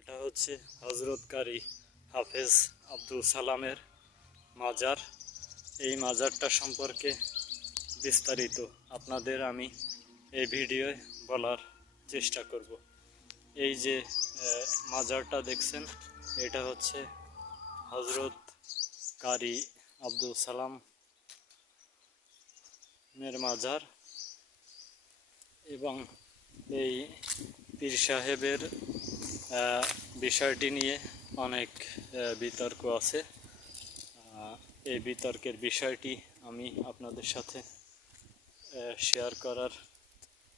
এটা হচ্ছে হযরত কারি হাফেজ আব্দুল সালামের মাজার। এই মাজারটা সম্পর্কে বিস্তারিত আপনাদের আমি এই ভিডিওয় বলার চেষ্টা করব। এই যে মাজারটা দেখছেন, এটা হচ্ছে হযরত কারি আব্দুল সালামের মাজার। এবং এই পীর সাহেবের বিষয়টি নিয়ে অনেক বিতর্ক আছে। এই বিতর্কের বিষয়টি আমি আপনাদের সাথে শেয়ার করার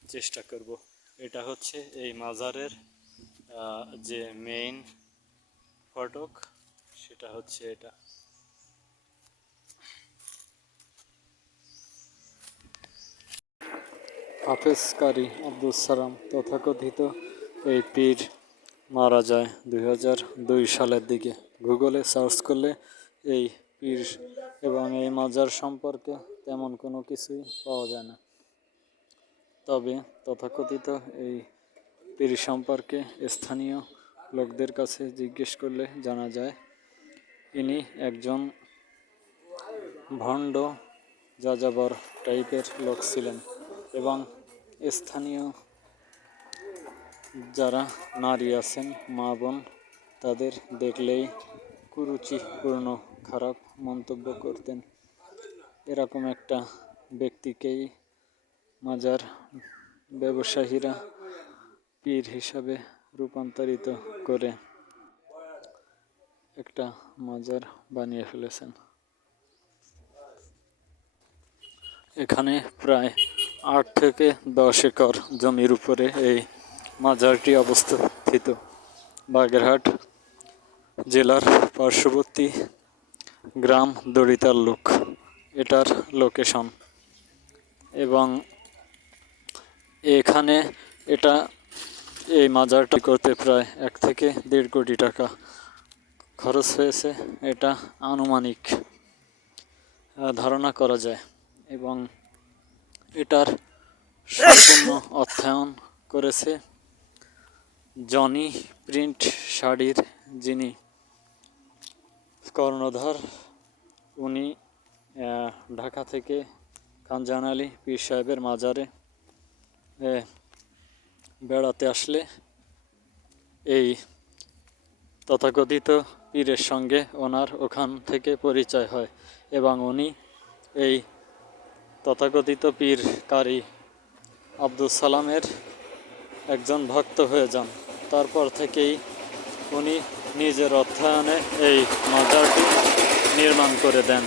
চেষ্টা করব। এটা হচ্ছে এই মাজারের যে মেইন ফটক, সেটা হচ্ছে এটা। হাফেজ কারি আব্দুল সালাম তথাকথিত এই পীর মারা যায় 2002 সালের দিকে। গুগলে সার্চ করলে এই পীর এবং এই মাজার সম্পর্কে তেমন কোনো কিছুই পাওয়া যায় না। তবে তথাকথিত এই পীর সম্পর্কে স্থানীয় লোকদের কাছে জিজ্ঞেস করলে জানা যায় ইনি একজন ভণ্ড যাযাবর টাইপের লোক ছিলেন এবং স্থানীয় যারা নারী আছেন, মা বোন, তাদের দেখলেই কুরুচিপূর্ণ খারাপ মন্তব্য করতেন। এরকম একটা ব্যক্তিকেই মাজার ব্যবসায়ীরা পীর হিসাবে রূপান্তরিত করে একটা মাজার বানিয়ে ফেলেছেন। এখানে প্রায় 8 থেকে 10 একর জমির উপরে এই মাজারটি অবস্থিত। বাগেরহাট জেলার পার্শ্ববর্তী গ্রাম দড়িতাল্লুক এটার লোকেশন। এবং এখানে এই মাজারটি করতে প্রায় 1 থেকে 1.5 কোটি টাকা খরচ হয়েছে, এটা আনুমানিক ধারণা করা যায়। এবং এটার সম্পূর্ণ অর্থায়ন করেছে জনি প্রিন্ট শাড়ির যিনি কর্ণধার, উনি ঢাকা থেকে খানজাহান আলী পীর সাহেবের মাজারে বেড়াতে আসলে এই তথাকথিত পীরের সঙ্গে ওনার ওখান থেকে পরিচয় হয় এবং উনি এই তথাকথিত পীর কারি আব্দুল সালামের একজন ভক্ত হয়ে যান। তারপর থেকেই উনি নিজের অর্থায়নে এই মাজারটি নির্মাণ করে দেন।